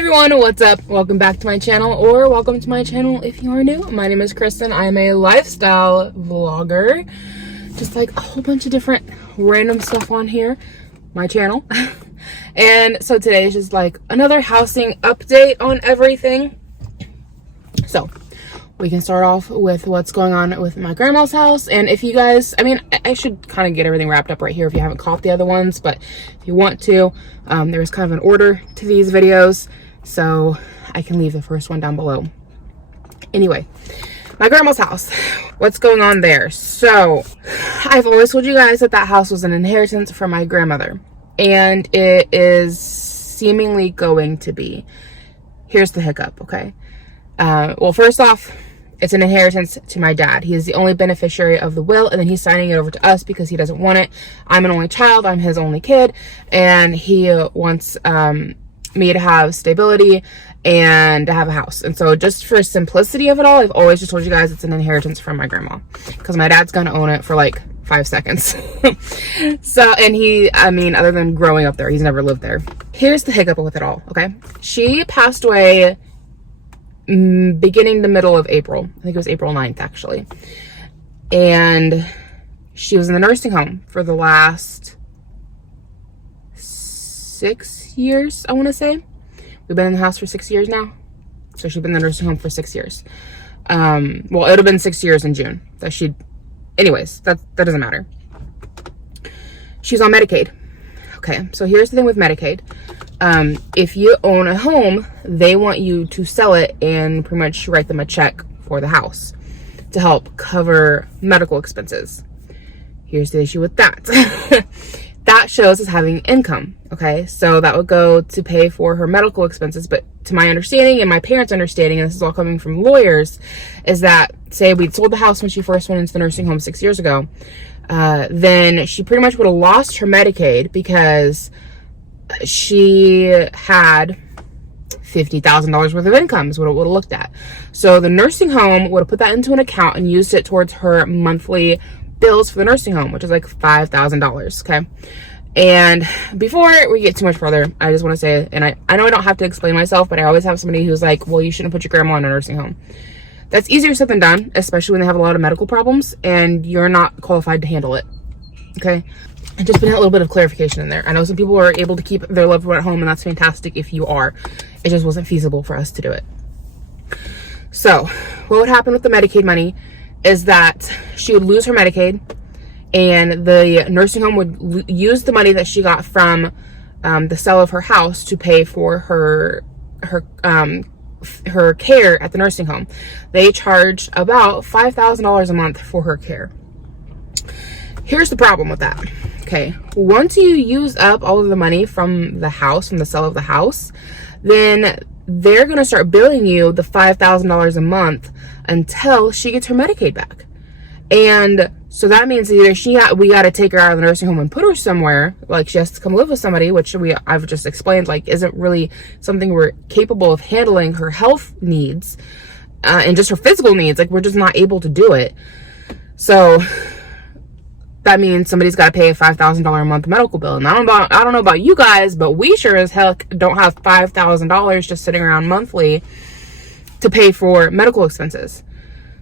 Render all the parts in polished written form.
everyone, what's up? Welcome back to my channel, or welcome to my channel if you are new. My name is Cristin. I'm a lifestyle vlogger. Just like a whole bunch of different random stuff on here, my channel. And so today is just like another housing update on everything. So we can start off with what's going on with my grandma's house. And if you guys, I should kind of get everything wrapped up right here if you haven't caught the other ones, but if you want to, there's kind of an order to these videos, so I can leave the first one down below. Anyway, my grandma's house, what's going on there? So I've always told you guys that that house was an inheritance from my grandmother, and it is seemingly going to be. Here's the hiccup, okay? Well, first off, it's an inheritance to my dad. He is the only beneficiary of the will, and then he's signing it over to us because he doesn't want it. I'm an only child. I'm his only kid, and he wants me to have stability and to have a house. And so just for simplicity of it all, I've always just told you guys it's an inheritance from my grandma because my dad's gonna own it for like 5 seconds. So, and he, other than growing up there, he's never lived there. Here's the hiccup with it all, okay? She passed away beginning the middle of April. I think it was April 9th actually. And she was in the nursing home for the last 6 years, I want to say. We've been in the house for 6 years now. So she's been in the nursing home for 6 years. Well, it would have been 6 years in June that she, anyways, that doesn't matter. She's on Medicaid. Okay, so here's the thing with Medicaid. If you own a home, they want you to sell it and pretty much write them a check for the house to help cover medical expenses. Here's the issue with that. That shows as having income, okay? So that would go to pay for her medical expenses, but to my understanding and my parents' understanding, and this is all coming from lawyers, is that, say we'd sold the house when she first went into the nursing home 6 years ago, then she pretty much would have lost her Medicaid because she had $50,000 worth of income is what it would have looked at. So the nursing home would have put that into an account and used it towards her monthly bills for the nursing home, which is like $5,000, okay? And before we get too much further, I just want to say, and I know I don't have to explain myself, but I always have somebody who's like, well, you shouldn't put your grandma in a nursing home. That's easier said than done, especially when they have a lot of medical problems and you're not qualified to handle it, okay? And just putting a little bit of clarification in there. I know some people are able to keep their loved one at home, and that's fantastic if you are. It just wasn't feasible for us to do it. So what would happen with the Medicaid money is that she would lose her Medicaid, and the nursing home would use the money that she got from the sale of her house to pay for her care at the nursing home. They charge about $5,000 a month for her care. Here's the problem with that. Okay, once you use up all of the money from the house, from the sale of the house, then they're going to start billing you the $5,000 a month until she gets her Medicaid back. And so that means either we got to take her out of the nursing home and put her somewhere, like she has to come live with somebody, which I've just explained, like isn't really something we're capable of handling her health needs and just her physical needs. Like we're just not able to do it. So that means somebody's got to pay a $5,000 a month medical bill. And I don't know about you guys, but we sure as heck don't have $5,000 just sitting around monthly to pay for medical expenses.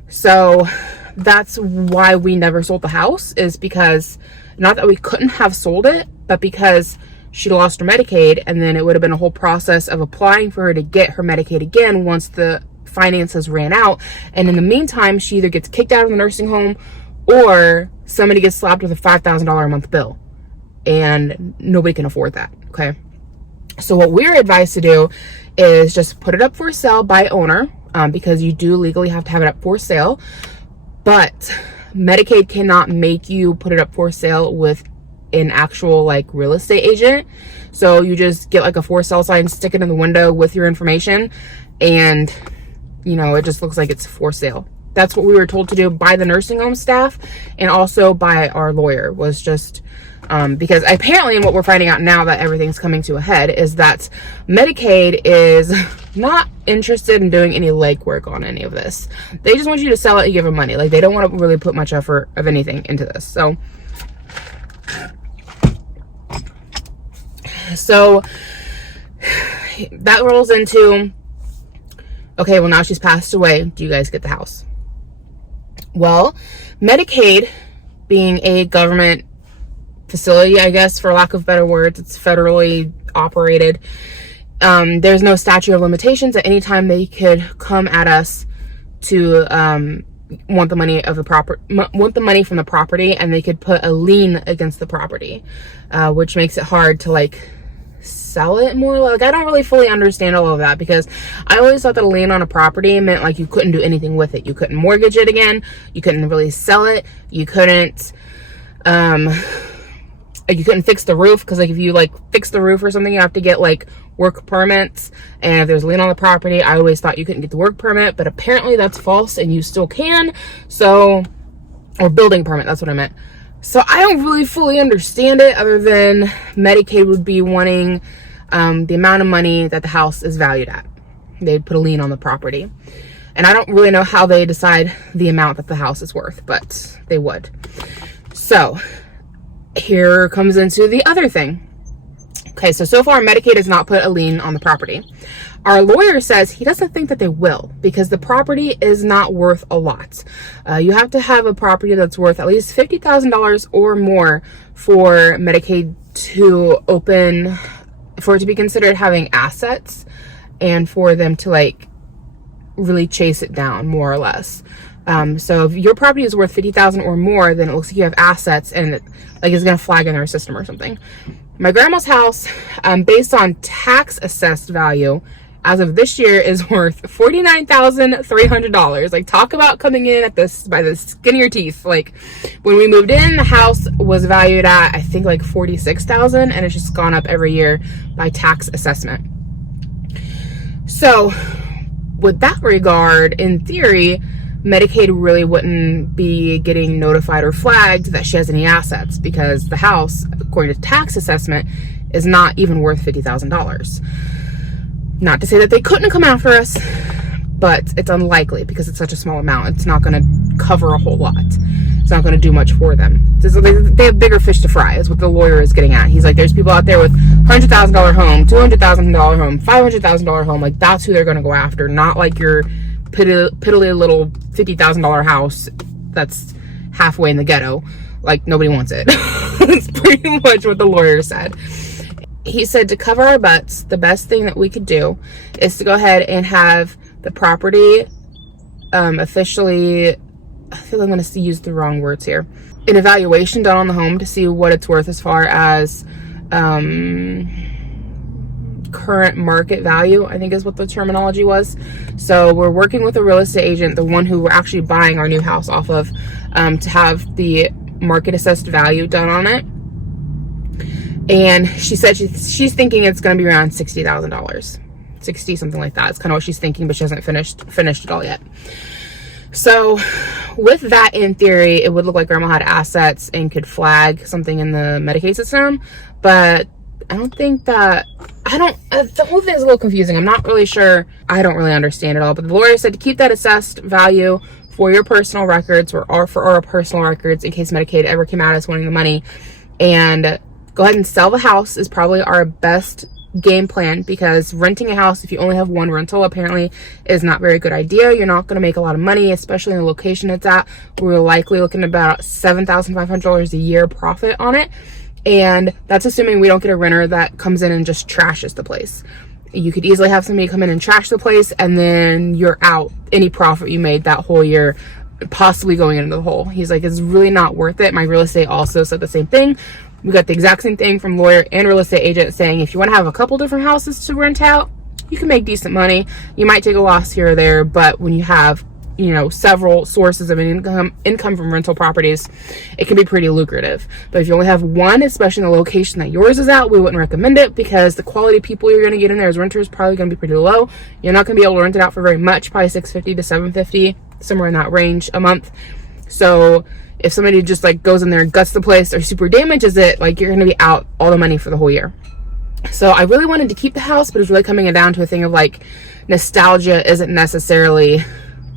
So that's why we never sold the house, is because, not that we couldn't have sold it, but because she lost her Medicaid, and then it would have been a whole process of applying for her to get her Medicaid again once the finances ran out. And in the meantime, she either gets kicked out of the nursing home or somebody gets slapped with a $5,000 a month bill, and nobody can afford that, okay? So what we're advised to do is just put it up for sale by owner, because you do legally have to have it up for sale, but Medicaid cannot make you put it up for sale with an actual like real estate agent. So you just get like a for sale sign, stick it in the window with your information, and it just looks like it's for sale. That's what we were told to do by the nursing home staff and also by our lawyer, was just because apparently, what we're finding out now that everything's coming to a head, is that Medicaid is not interested in doing any legwork on any of this. They just want you to sell it and give them money. Like they don't want to really put much effort of anything into this. So that rolls into, okay, well, now she's passed away. Do you guys get the house? Well, Medicaid, being a government facility, I guess, for lack of better words, it's federally operated. There's no statute of limitations. At any time they could come at us to want the money of the from the property, and they could put a lien against the property, which makes it hard to like sell it more. Like, I don't really fully understand all of that, because I always thought that a lien on a property meant like you couldn't do anything with it. You couldn't mortgage it again. You couldn't really sell it. You couldn't fix the roof, because like if you like fix the roof or something, you have to get like work permits, and if there's a lien on the property, I always thought you couldn't get the work permit, but apparently that's false and you still can. So, or building permit, that's what I meant. So I don't really fully understand it, other than Medicaid would be wanting the amount of money that the house is valued at. They'd put a lien on the property, and I don't really know how they decide the amount that the house is worth, but they would. So here comes into the other thing. Okay, so far Medicaid has not put a lien on the property. Our lawyer says he doesn't think that they will, because the property is not worth a lot. You have to have a property that's worth at least $50,000 or more for Medicaid to open, for it to be considered having assets, and for them to like really chase it down, more or less. So if your property is worth $50,000 or more, then it looks like you have assets, and it, like, it's gonna flag in their system or something. My grandma's house, based on tax assessed value, as of this year, is worth $49,300. Like, talk about coming in at this by the skin of your teeth. Like, when we moved in, the house was valued at, I think, like $46,000, and it's just gone up every year by tax assessment. So with that regard, in theory, Medicaid really wouldn't be getting notified or flagged that she has any assets, because the house, according to tax assessment, is not even worth $50,000. Not to say that they couldn't come after us, but it's unlikely, because it's such a small amount. It's not going to cover a whole lot. It's not going to do much for them. They have bigger fish to fry, is what the lawyer is getting at. He's like, there's people out there with $100,000 home, $200,000 home, $500,000 home. Like, that's who they're going to go after, not like your piddly little $50,000 house that's halfway in the ghetto. Like, nobody wants it. That's pretty much what the lawyer said. He said, to cover our butts, the best thing that we could do is to go ahead and have the property officially, I feel I'm going to use the wrong words here, an evaluation done on the home to see what it's worth as far as current market value, I think is what the terminology was. So we're working with a real estate agent, the one who we're actually buying our new house off of, to have the market assessed value done on it. And she said she's thinking it's going to be around $60,000, 60, something like that. It's kind of what she's thinking, but she hasn't finished it all yet. So with that, in theory, it would look like grandma had assets and could flag something in the Medicaid system, but I don't think that, the whole thing is a little confusing. I'm not really sure. I don't really understand it all, but the lawyer said to keep that assessed value for your personal records, or for our personal records, in case Medicaid ever came at us wanting the money, and go ahead and sell the house is probably our best game plan, because renting a house, if you only have one rental, apparently is not a very good idea. You're not going to make a lot of money, especially in the location it's at. We're likely looking at about $7,500 a year profit on it. And that's assuming we don't get a renter that comes in and just trashes the place. You could easily have somebody come in and trash the place, and then you're out any profit you made that whole year, possibly going into the hole. He's like, it's really not worth it. My real estate also said the same thing. We got the exact same thing from lawyer and real estate agent, saying if you want to have a couple different houses to rent out, you can make decent money. You might take a loss here or there, but when you have, you know, several sources of income from rental properties, it can be pretty lucrative. But if you only have one, especially in the location that yours is at, we wouldn't recommend it, because the quality of people you're going to get in there as renters is probably going to be pretty low. You're not going to be able to rent it out for very much, probably $650 to $750, somewhere in that range a month. So if somebody just like goes in there and guts the place or super damages it, like, you're going to be out all the money for the whole year. So I really wanted to keep the house, but it's really coming down to a thing of like, nostalgia isn't necessarily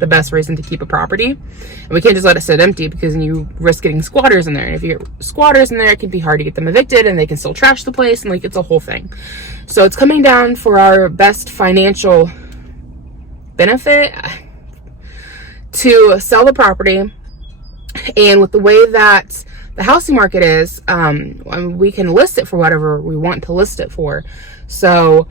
the best reason to keep a property. And we can't just let it sit empty, because then you risk getting squatters in there. And if you get squatters in there, it can be hard to get them evicted, and they can still trash the place, and like it's a whole thing. So it's coming down for our best financial benefit to sell the property. And with the way that the housing market is, we can list it for whatever we want to list it for. So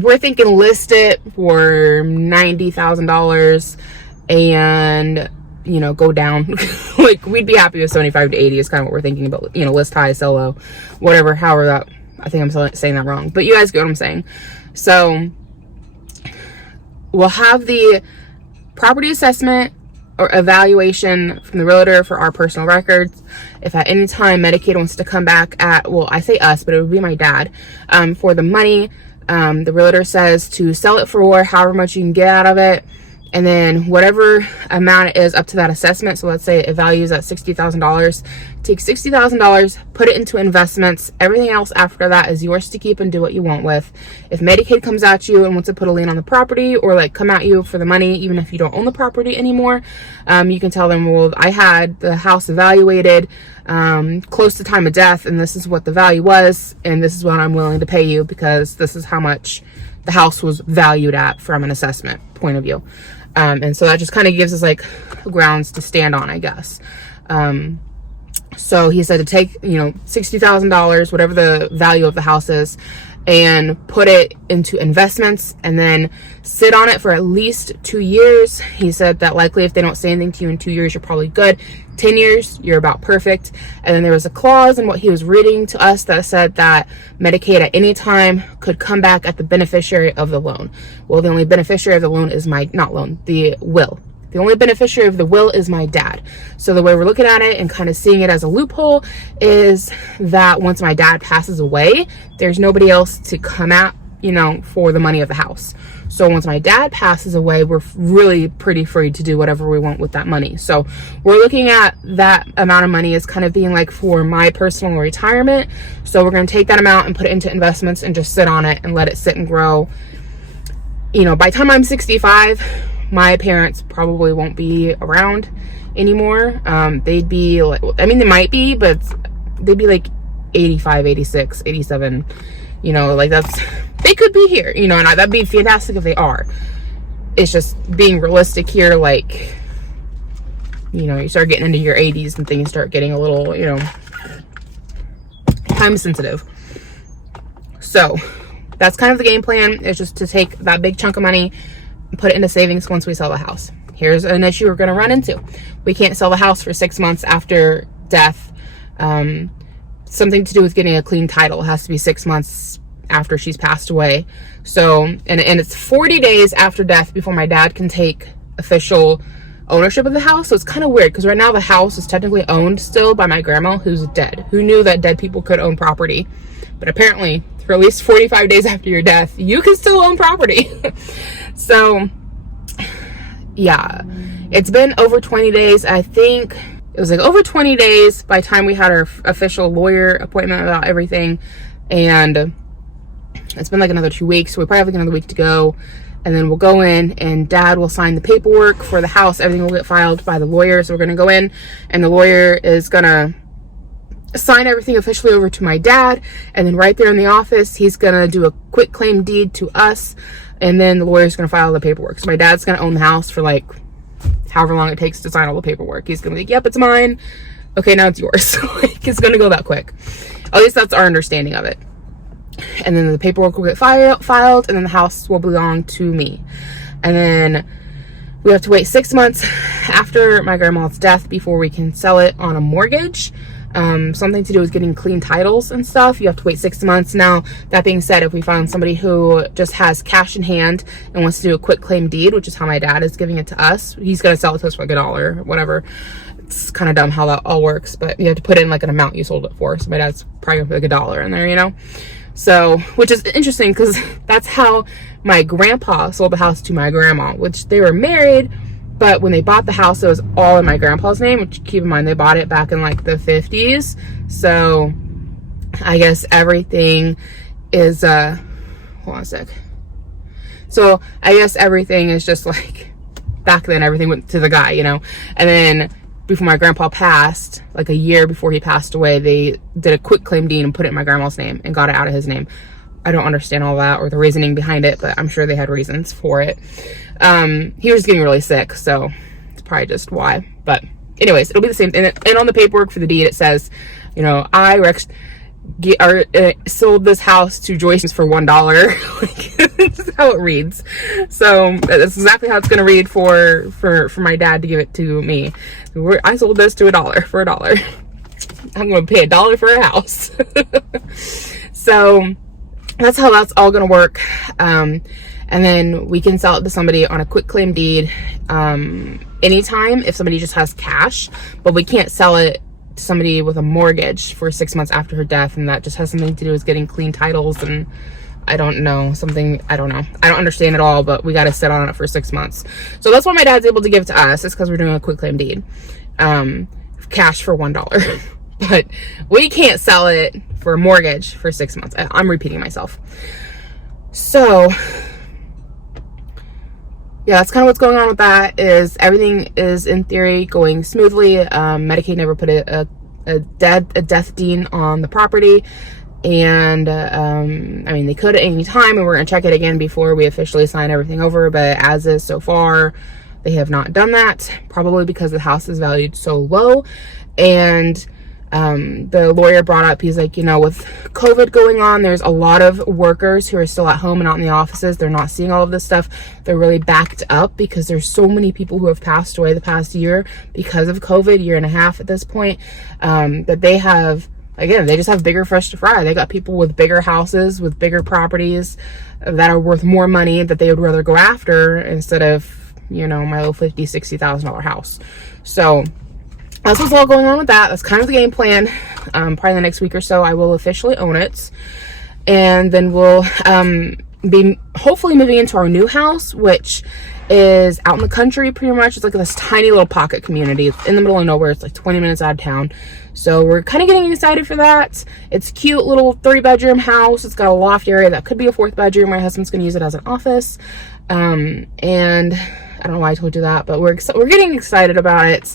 we're thinking list it for $90,000 and, you know, go down. Like, we'd be happy with 75 to 80 is kind of what we're thinking about, you know, list high, sell low, whatever, however that, I think I'm saying that wrong, but you guys get what I'm saying. So we'll have the property assessment or evaluation from the realtor for our personal records. If at any time Medicaid wants to come back at, well, I say us, but it would be my dad, for the money, the realtor says to sell it for however much you can get out of it, and then whatever amount it is up to that assessment. So let's say it values at $60,000. Take $60,000, put it into investments. Everything else after that is yours to keep and do what you want with. If Medicaid comes at you and wants to put a lien on the property, or like come at you for the money, even if you don't own the property anymore, you can tell them, well, I had the house evaluated close to time of death, and this is what the value was, and this is what I'm willing to pay you, because this is how much the house was valued at from an assessment point of view. And so that just kind of gives us like grounds to stand on, I guess. So he said to take, you know, $60,000, whatever the value of the house is, and put it into investments, and then sit on it for at least 2 years. He said that likely if they don't say anything to you in 2 years, you're probably good. 10 years, you're about perfect. And then there was a clause in what he was reading to us that said that Medicaid at any time could come back at the beneficiary of the loan. Well, the only beneficiary of the loan is the will. The only beneficiary of the will is my dad. So the way we're looking at it and kind of seeing it as a loophole is that once my dad passes away, there's nobody else to come at, you know, for the money of the house. So once my dad passes away, we're really pretty free to do whatever we want with that money. So we're looking at that amount of money as kind of being like for my personal retirement. So we're going to take that amount and put it into investments and just sit on it and let it sit and grow. You know, by the time I'm 65, my parents probably won't be around anymore. They'd be like, I mean, they might be, but they'd be like 85, 86, 87, you know, like they could be here, you know, and that'd be fantastic if they are. It's just being realistic here, like, you know, you start getting into your 80s and things start getting a little, you know, time sensitive. So that's kind of the game plan, is just to take that big chunk of money, put it into savings once we sell the house. Here's an issue we're going to run into. We can't sell the house for 6 months after death. Something to do with getting a clean title. It has to be 6 months after she's passed away. So, and it's 40 days after death before my dad can take official ownership of the house. So it's kind of weird, because right now the house is technically owned still by my grandma, who's dead. Who knew that dead people could own property? But apparently for at least 45 days after your death, you can still own property. So yeah, it's been over 20 days. I think it was like over 20 days by the time we had our official lawyer appointment about everything. And it's been like another 2 weeks. So we probably have like another week to go. And then we'll go in and dad will sign the paperwork for the house. Everything will get filed by the lawyer. So we're going to go in and the lawyer is going to sign everything officially over to my dad. And then right there in the office, he's going to do a quick claim deed to us. And then the lawyer's going to file the paperwork. So my dad's going to own the house for like however long it takes to sign all the paperwork. He's going to be like, yep, it's mine. Okay, now it's yours. Like, it's going to go that quick. At least that's our understanding of it. And then the paperwork will get filed, and then the house will belong to me. And then we have to wait 6 months after my grandma's death before we can sell it on a mortgage. Something to do with getting clean titles and stuff. You have to wait 6 months. Now, that being said, if we find somebody who just has cash in hand and wants to do a quick claim deed, which is how my dad is giving it to us, he's going to sell it to us for like $1 or whatever. It's kind of dumb how that all works, but you have to put in like an amount you sold it for. So my dad's probably going to put like $1 in there, you know? So, which is interesting because that's how my grandpa sold the house to my grandma, which they were married. But when they bought the house, it was all in my grandpa's name, which keep in mind, they bought it back in like the 50s. So I guess everything is, hold on a sec. So I guess everything is just like, back then everything went to the guy, you know. And then before my grandpa passed, like a year before he passed away, they did a quick claim deed and put it in my grandma's name and got it out of his name. I don't understand all that or the reasoning behind it, but I'm sure they had reasons for it. He was getting really sick, so it's probably just why. But anyways, it'll be the same. And on the paperwork for the deed, it says, you know, I, Rex, sold this house to Joyce for $1. Like, this is how it reads. So that's exactly how it's going to read for my dad to give it to me. I sold this to $1 for $1. I'm going to pay $1 for a house. So that's how that's all going to work. And then we can sell it to somebody on a quick claim deed anytime if somebody just has cash, but we can't sell it to somebody with a mortgage for 6 months after her death, and that just has something to do with getting clean titles and I don't know, I don't know. I don't understand it all, but we got to sit on it for 6 months. So that's why my dad's able to give it to us. It's because we're doing a quick claim deed. Cash for $1. But we can't sell it for a mortgage for 6 months. I'm repeating myself. So yeah, that's kind of what's going on with that. Is everything is in theory going smoothly. Medicaid never put a death deed on the property, and I mean, they could at any time, and we're gonna check it again before we officially sign everything over, but as is so far, they have not done that, probably because the house is valued so low. And the lawyer brought up, he's like, you know, with COVID going on, there's a lot of workers who are still at home and not in the offices. They're not seeing all of this stuff. They're really backed up because there's so many people who have passed away the past year because of COVID, year and a half at this point, that they have, again, they just have bigger fish to fry. They got people with bigger houses, with bigger properties that are worth more money that they would rather go after instead of, you know, my little $50,000, $60,000 house. So that's what's all going on with that. That's kind of the game plan. Probably the next week or so, I will officially own it. And then we'll be hopefully moving into our new house, which is out in the country pretty much. It's like this tiny little pocket community. It's in the middle of nowhere. It's like 20 minutes out of town. So we're kind of getting excited for that. It's a cute little 3-bedroom house. It's got a loft area that could be a 4th bedroom. My husband's going to use it as an office. And I don't know why I told you that, but we're getting excited about it.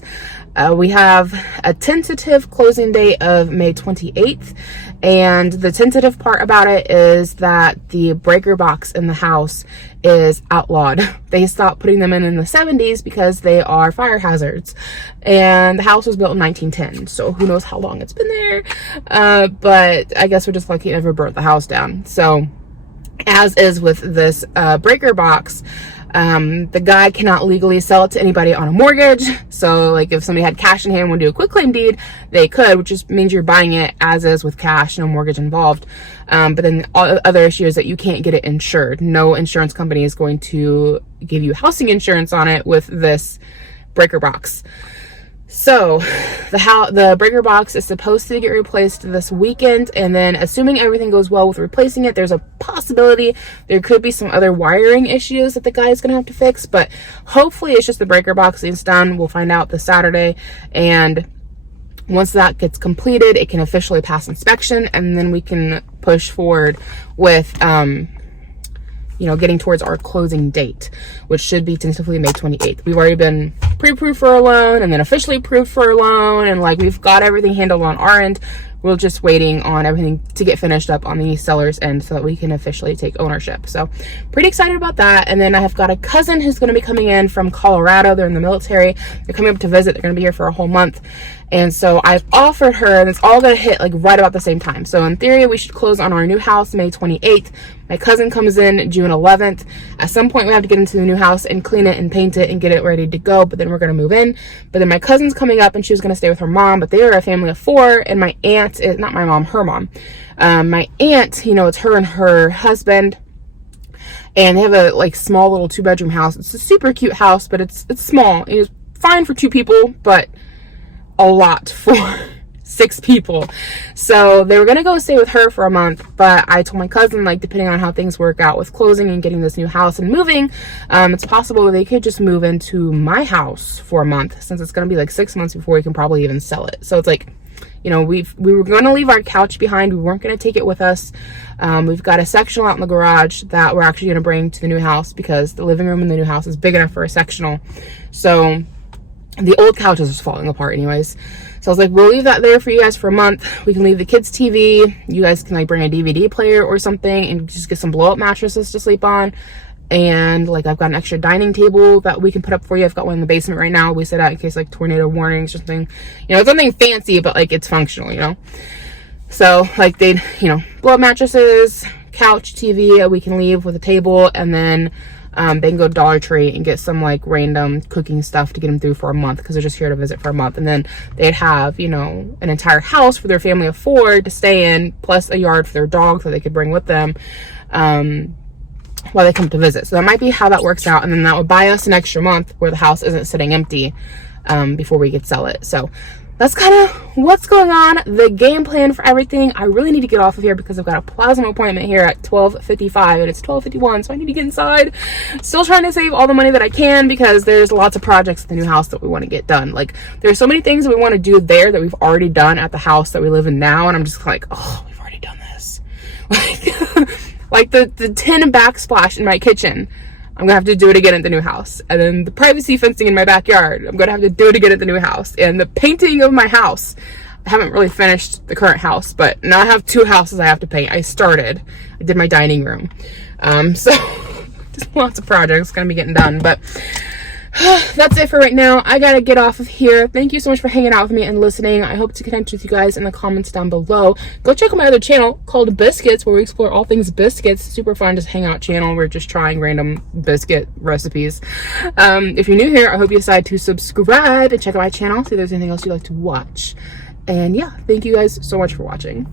We have a tentative closing date of May 28th, and the tentative part about it is that the breaker box in the house is outlawed. They stopped putting them in the 70s because they are fire hazards, and the house was built in 1910, so who knows how long it's been there, but I guess we're just lucky it never burnt the house down. So as is with this breaker box, the guy cannot legally sell it to anybody on a mortgage. So like if somebody had cash in hand and would do a quick claim deed, they could, which just means you're buying it as is with cash, no mortgage involved. But then all the other issue is that you can't get it insured. No insurance company is going to give you housing insurance on it with this breaker box. So the breaker box is supposed to get replaced this weekend, and then assuming everything goes well with replacing it, there's a possibility there could be some other wiring issues that the guy is going to have to fix, but hopefully it's just the breaker box that's done. We'll find out this Saturday, and once that gets completed, it can officially pass inspection, and then we can push forward with you know, getting towards our closing date, which should be tentatively May 28th. We've already been pre-approved for a loan and then officially approved for a loan, and like we've got everything handled on our end. We're just waiting on everything to get finished up on the seller's end so that we can officially take ownership. So pretty excited about that. And then I have got a cousin who's going to be coming in from Colorado. They're in the military. They're coming up to visit. They're going to be here for a whole month. And so I've offered her, and it's all going to hit like right about the same time. So in theory, we should close on our new house May 28th. My cousin comes in June 11th. At some point, we have to get into the new house and clean it and paint it and get it ready to go. But then we're going to move in. But then my cousin's coming up, and she was going to stay with her mom. But they are a family of 4, and my aunt is not my mom, her mom. My aunt, you know, it's her and her husband. And they have a like small little 2-bedroom house. It's a super cute house, but it's small. It's fine for 2 people, but a lot for 6 people. So they were gonna go stay with her for a month, but I told my cousin, like, depending on how things work out with closing and getting this new house and moving, it's possible that they could just move into my house for a month, since it's gonna be like 6 months before we can probably even sell it. So it's like, you know, we were going to leave our couch behind. We weren't going to take it with us. We've got a sectional out in the garage that we're actually going to bring to the new house because the living room in the new house is big enough for a sectional. So the old couch is just falling apart anyways. So I was like, we'll leave that there for you guys for a month. We can leave the kids' TV. You guys can like bring a DVD player or something and just get some blow up mattresses to sleep on. And like, I've got an extra dining table that we can put up for you. I've got one in the basement right now. We set out in case like tornado warnings or something, you know, something fancy, but like it's functional, you know? So like they'd, you know, blow up mattresses, couch, TV, we can leave with a table, and then they can go to Dollar Tree and get some like random cooking stuff to get them through for a month because they're just here to visit for a month. And then they'd have, you know, an entire house for their family of 4 to stay in, plus a yard for their dog that they could bring with them while they come to visit. So that might be how that works out. And then that would buy us an extra month where the house isn't sitting empty before we could sell it. So that's kind of what's going on, the game plan for everything. I really need to get off of here because I've got a plasma appointment here at 12:55 and it's 12:51, so I need to get inside. Still trying to save all the money that I can because there's lots of projects at the new house that we want to get done. Like, there's so many things that we want to do there that we've already done at the house that we live in now, and I'm just like, oh, we've already done this. Like the tin backsplash in my kitchen, I'm gonna have to do it again at the new house. And then the privacy fencing in my backyard, I'm gonna have to do it again at the new house. And the painting of my house, I haven't really finished the current house, but now I have 2 houses I have to paint. I did my dining room. So just lots of projects gonna be getting done, but that's it for right now. I gotta get off of here. Thank you so much for hanging out with me and listening. I hope to connect with you guys in the comments down below. Go check out my other channel called Biscuits, where we explore all things biscuits. Super fun, just hangout channel. We're just trying random biscuit recipes. If you're new here, I hope you decide to subscribe and check out my channel, see if there's anything else you'd like to watch. And yeah, thank you guys so much for watching.